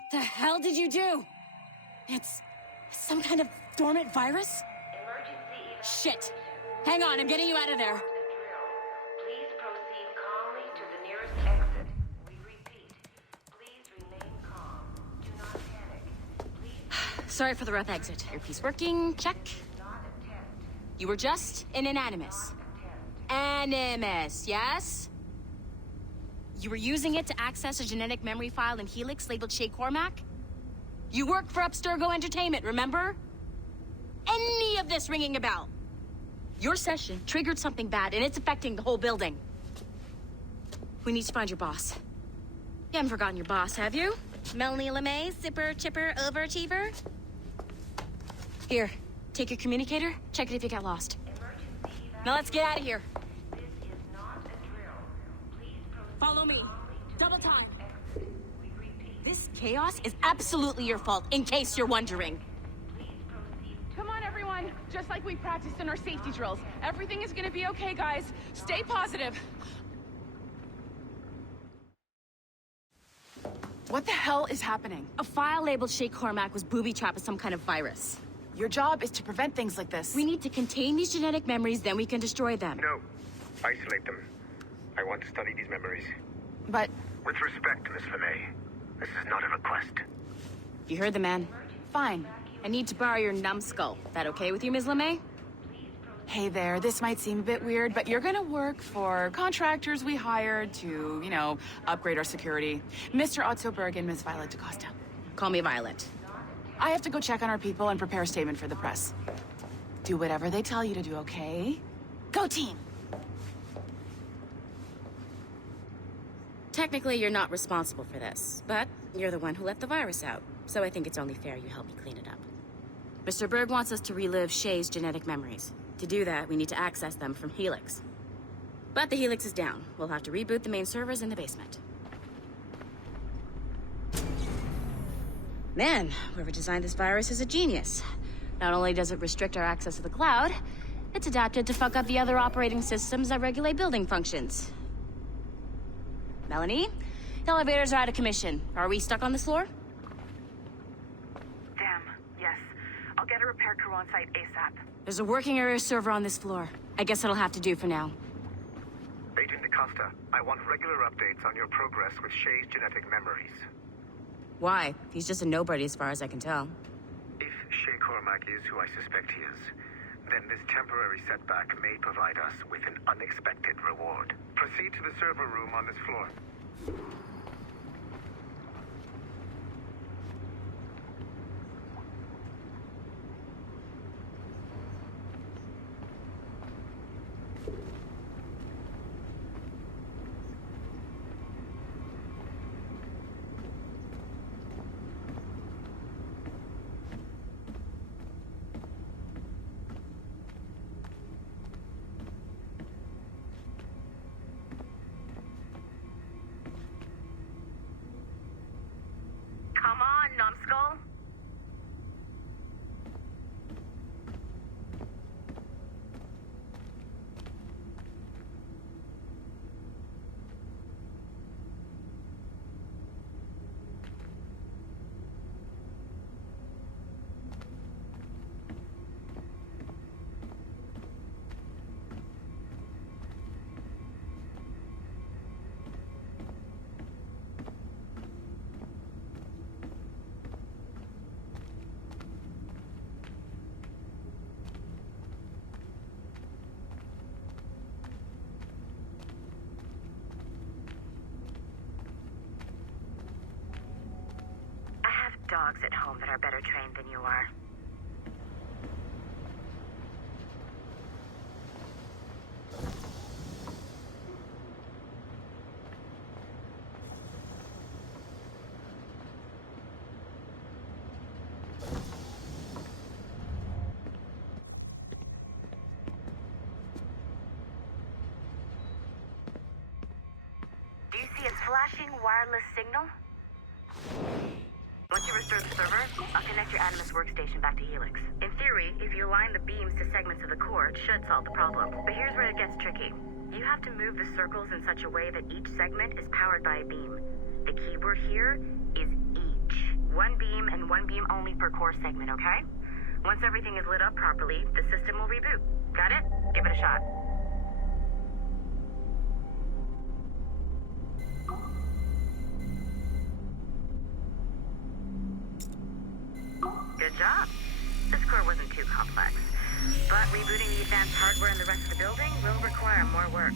What the hell did you do? It's some kind of dormant virus? Shit! Hang on, I'm getting you out of there. Please proceed calmly to the nearest exit. We repeat, please remain calm. Do not panic. Please Sorry for the rough exit. Earpiece working, check. not attempt. You were just an Animus. Animus, yes? You were using it to access a genetic memory file in Helix labeled Shay Cormac? You work for Abstergo Entertainment, remember? Any of this ringing a bell? Your session triggered something bad, and it's affecting the whole building. We need to find your boss. You haven't forgotten your boss, have you? Melanie LeMay, zipper, chipper, overachiever? Here, take your communicator, check it if you get lost. Now let's get out of here. This is not a drill. Please proceed Follow me. calmly to Double the time. nearest exit. We repeat, This chaos is absolutely your fault, in case you're wondering. please proceed. Come on, everyone. Just like we practiced in our safety drills. Everything is gonna be okay, guys. Stay positive. What the hell is happening? A file labeled Shay Cormac was booby-trapped with some kind of virus. Your job is to prevent things like this. We need to contain these genetic memories, then we can destroy them. No. Isolate them. I want to study these memories. But With respect, Miss LeMay, this is not a request. You heard the man. fine. I need to borrow your numbskull. That okay with you, Ms. LeMay? Hey there, this might seem a bit weird, but you're gonna work for contractors we hired to, upgrade our security. Mr. Otto Berg and Miss Violet DaCosta. Call me Violet. I have to go check on our people and prepare a statement for the press. Do whatever they tell you to do, okay? Go team! Technically, you're not responsible for this, but you're the one who let the virus out, so I think it's only fair you help me clean it up. Mr. Berg wants us to relive Shay's genetic memories. To do that, we need to access them from Helix. But the Helix is down. We'll have to reboot the main servers in the basement. Man, whoever designed this virus is a genius. Not only does it restrict our access to the cloud, it's adapted to fuck up the other operating systems that regulate building functions. Melanie? The elevators are out of commission. Are we stuck on this floor? Damn, yes. I'll get a repair crew on site ASAP. There's a working area server on this floor. I guess that'll have to do for now. Agent DaCosta, I want regular updates on your progress with Shay's genetic memories. Why? He's just a nobody as far as I can tell. If Shay Cormac is who I suspect he is, then this temporary setback may provide us with an unexpected reward. Proceed to the server room on this floor. Come on, numbskull. I have dogs at home that are better trained than you are. Do you see a flashing wireless signal? Once you restore the server, I'll connect your Animus workstation back to Helix. In theory, if you align the beams to segments of the core, it should solve the problem. But here's where it gets tricky. You have to move the circles in such a way that each segment is powered by a beam. The keyword here is each. One beam and one beam only per core segment, okay? Once everything is lit up properly, the system will reboot. Got it? Give it a shot. Good job. This core wasn't too complex, but rebooting the advanced hardware in the rest of the building will require more work.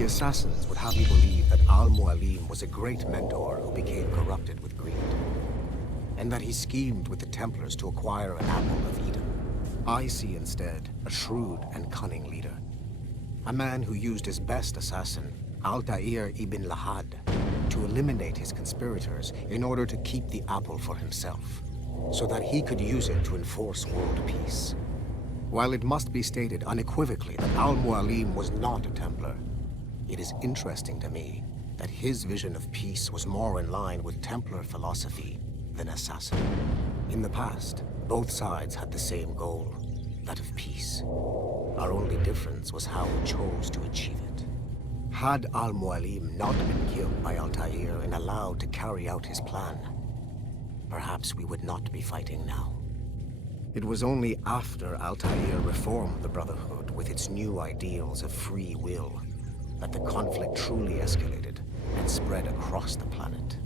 The assassins would have you believe that Al-Mualim was a great mentor who became corrupted with greed, and that he schemed with the Templars to acquire an apple of Eden. I see instead a shrewd and cunning leader, a man who used his best assassin, Altair ibn Lahad, to eliminate his conspirators in order to keep the apple for himself, so that he could use it to enforce world peace. While it must be stated unequivocally that Al-Mualim was not a Templar, it is interesting to me that his vision of peace was more in line with Templar philosophy than assassin. In the past, both sides had the same goal, that of peace. Our only difference was how we chose to achieve it. Had Al-Mualim not been killed by Altair and allowed to carry out his plan, perhaps we would not be fighting now. It was only after Altair reformed the Brotherhood with its new ideals of free will that the conflict truly escalated and spread across the planet.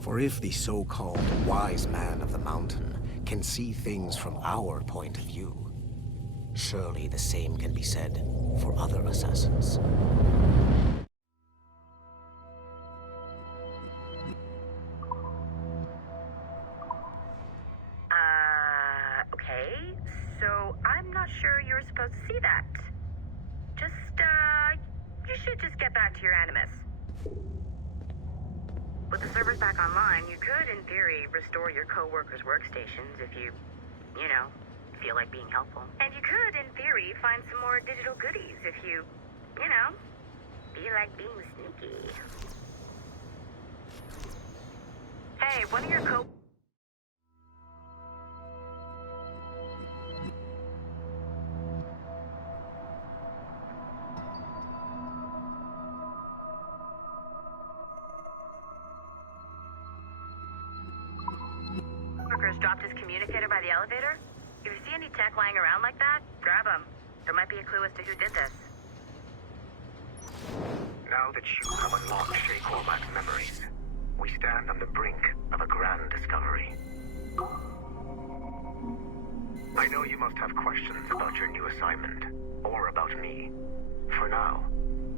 For if the so-called wise man of the mountain can see things from our point of view, surely the same can be said for other assassins. Okay, so I'm not sure you're supposed to see that. You should just get back to your Animus. With the servers back online, you could, in theory, restore your co-workers' workstations if you feel like being helpful. And you could, in theory, find some more digital goodies if you feel like being sneaky. Hey, one of your dropped his communicator by the elevator? If you see any tech lying around like that, grab them. There might be a clue as to who did this. Now that you have unlocked Shay Cormac's memories, we stand on the brink of a grand discovery. I know you must have questions about your new assignment, or about me. For now,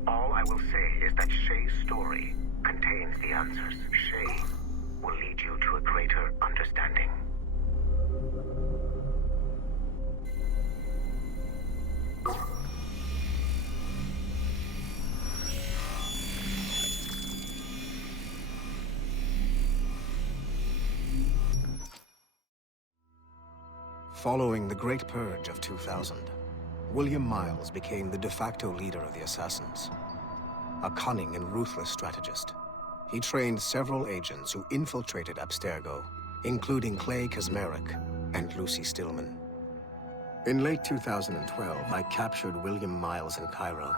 all I will say is that Shay's story contains the answers. Shay will lead you to a greater understanding. Following the Great Purge of 2000, William Miles became the de facto leader of the Assassins. A cunning and ruthless strategist, he trained several agents who infiltrated Abstergo, including Clay Kazmarek and Lucy Stillman. In late 2012, I captured William Miles in Cairo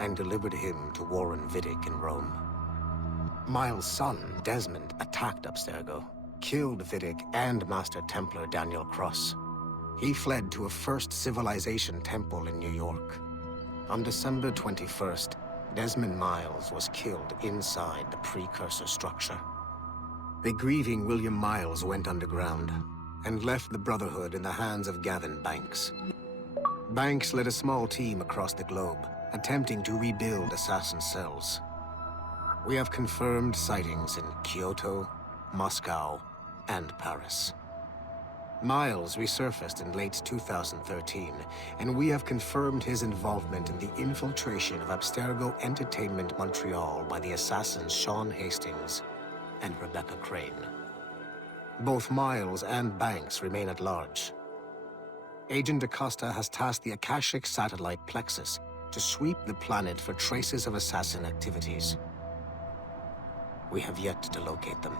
and delivered him to Warren Vidic in Rome. Miles' son, Desmond, attacked Abstergo, killed Vidic and Master Templar Daniel Cross. He fled to a First Civilization temple in New York. On December 21st, Desmond Miles was killed inside the precursor structure. The grieving William Miles went underground and left the Brotherhood in the hands of Gavin Banks. Banks led a small team across the globe, attempting to rebuild assassin cells. We have confirmed sightings in Kyoto, Moscow, and Paris. Miles resurfaced in late 2013, and we have confirmed his involvement in the infiltration of Abstergo Entertainment Montreal by the assassins Sean Hastings and Rebecca Crane. Both Miles and Banks remain at large. Agent Acosta has tasked the Akashic satellite Plexus to sweep the planet for traces of assassin activities. We have yet to locate them.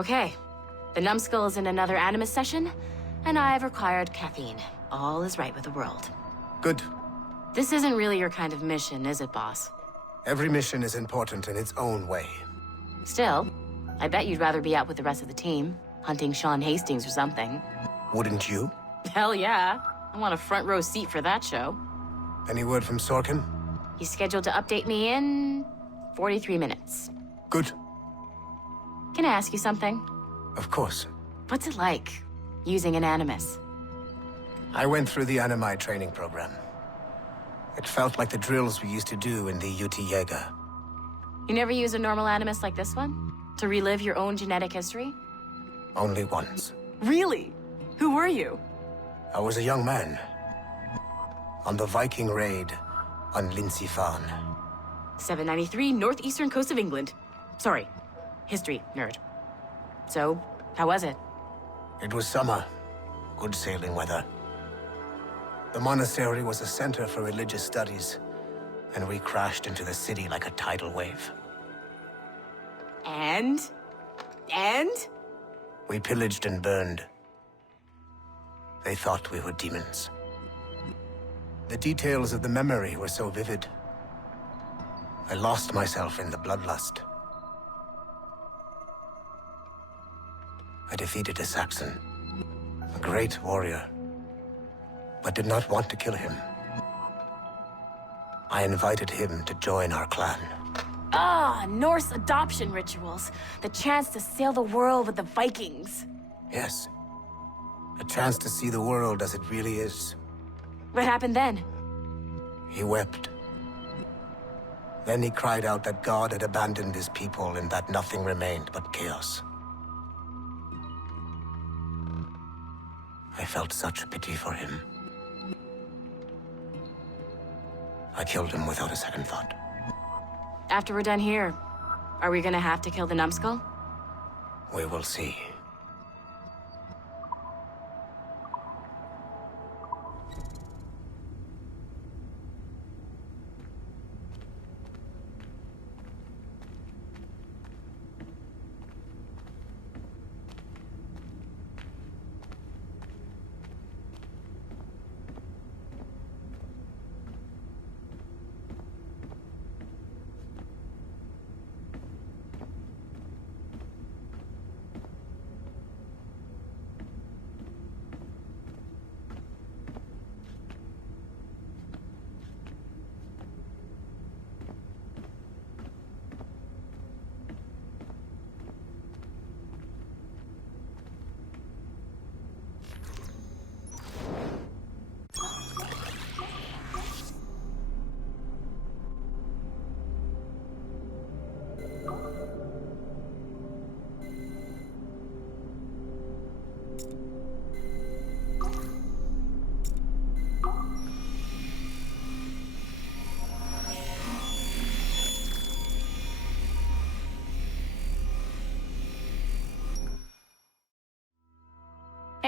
Okay, the numbskull is in another Animus session, and I've required caffeine. All is right with the world. Good. This isn't really your kind of mission, is it, boss? Every mission is important in its own way. Still, I bet you'd rather be out with the rest of the team, hunting Sean Hastings or something. Wouldn't you? Hell yeah. I want a front row seat for that show. Any word from Sorkin? He's scheduled to update me in 43 minutes. Good. Can I ask you something? Of course. What's it like, using an Animus? I went through the Animi training program. It felt like the drills we used to do in the UT Jaeger. You never use a normal Animus like this one? To relive your own genetic history? Only once. Really? Who were you? I was a young man. On the Viking raid on Lindsey Farn. 793, northeastern coast of England. Sorry, history nerd. So, how was it? It was summer. Good sailing weather. The monastery was a center for religious studies, and we crashed into the city like a tidal wave. And? We pillaged and burned. They thought we were demons. The details of the memory were so vivid. I lost myself in the bloodlust. I defeated a Saxon, a great warrior, but did not want to kill him. I invited him to join our clan. Ah, Norse adoption rituals. The chance to sail the world with the Vikings. Yes, a chance to see the world as it really is. What happened then? He wept. Then he cried out that God had abandoned his people and that nothing remained but chaos. I felt such pity for him. I killed him without a second thought. After we're done here, are we gonna have to kill the numbskull? We will see.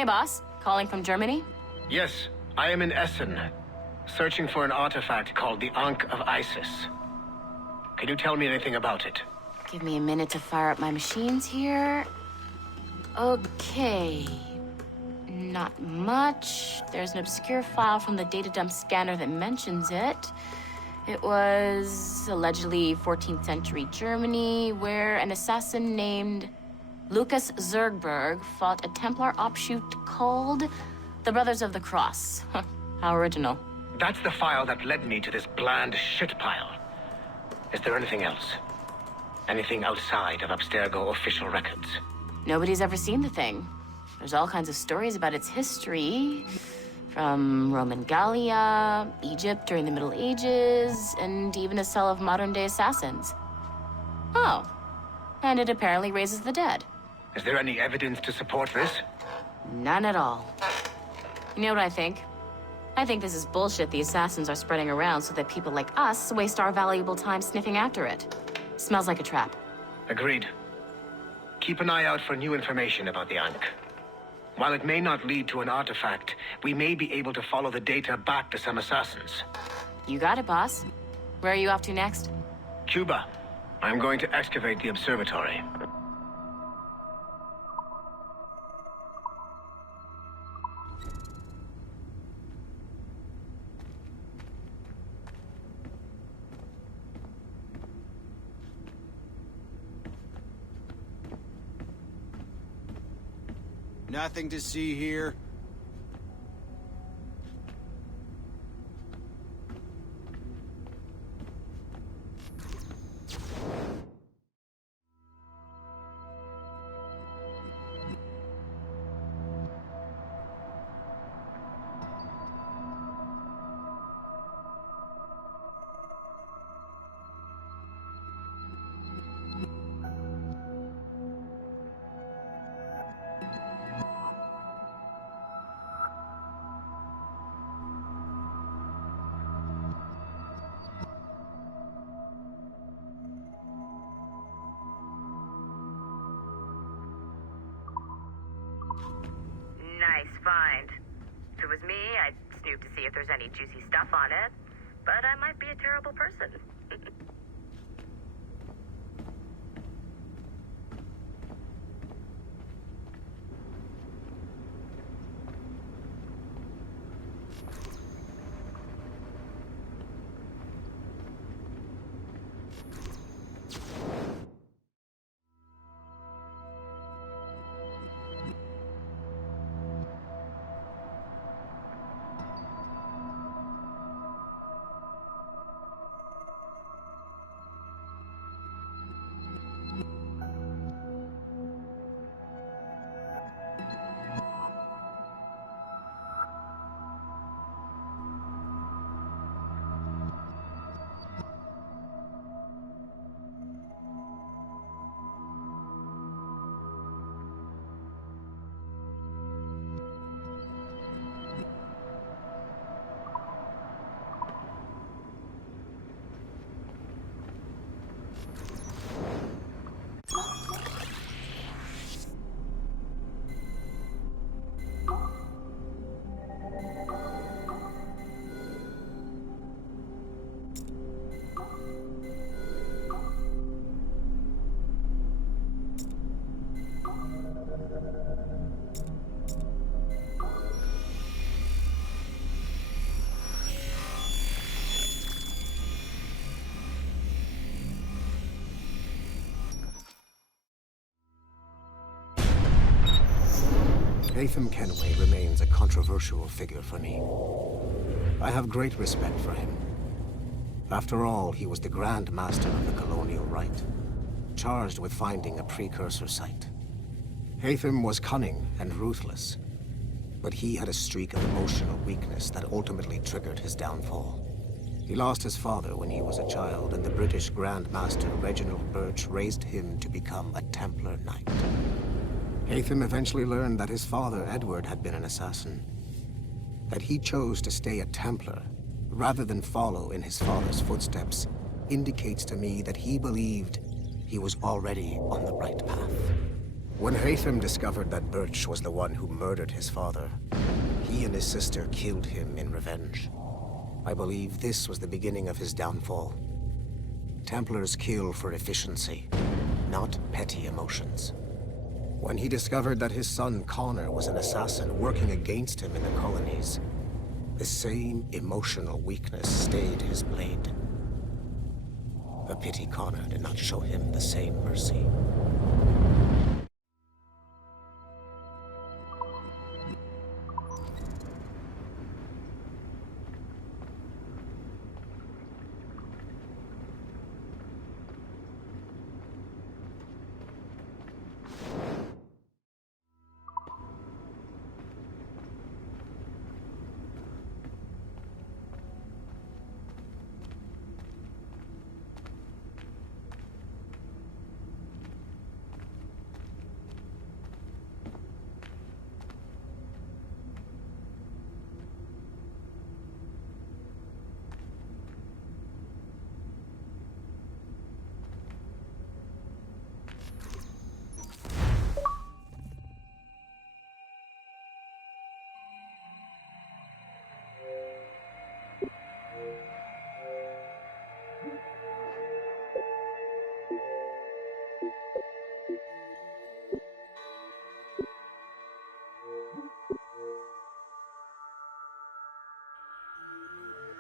Hey, boss. Calling from Germany? Yes, I am in Essen, searching for an artifact called the Ankh of Isis. Can you tell me anything about it? Give me a minute to fire up my machines here. Okay. Not much. There's an obscure file from the data dump scanner that mentions it. It was allegedly 14th century Germany, where an assassin named Lucas Zergberg fought a Templar offshoot called the Brothers of the Cross. How original. That's the file that led me to this bland shit pile. Is there anything else? Anything outside of Abstergo official records? Nobody's ever seen the thing. There's all kinds of stories about its history. From Roman Gallia, Egypt during the Middle Ages, and even a cell of modern-day assassins. Oh, and it apparently raises the dead. Is there any evidence to support this? None at all. You know what I think? I think this is bullshit the assassins are spreading around so that people like us waste our valuable time sniffing after it. Smells like a trap. Agreed. Keep an eye out for new information about the Ankh. While it may not lead to an artifact, we may be able to follow the data back to some assassins. You got it, boss. Where are you off to next? Cuba. I'm going to excavate the observatory. Nothing to see here. Nice find. If it was me, I'd snoop to see if there's any juicy stuff on it. But I might be a terrible person. Haytham Kenway remains a controversial figure for me. I have great respect for him. After all, he was the Grand Master of the Colonial Rite, charged with finding a precursor site. Haytham was cunning and ruthless, but he had a streak of emotional weakness that ultimately triggered his downfall. He lost his father when he was a child, and the British Grand Master Reginald Birch raised him to become a Templar Knight. Haytham eventually learned that his father, Edward, had been an assassin. That he chose to stay a Templar, rather than follow in his father's footsteps, indicates to me that he believed he was already on the right path. When Haytham discovered that Birch was the one who murdered his father, he and his sister killed him in revenge. I believe this was the beginning of his downfall. Templars kill for efficiency, not petty emotions. When he discovered that his son Connor was an assassin working against him in the colonies, the same emotional weakness stayed his blade. A pity Connor did not show him the same mercy.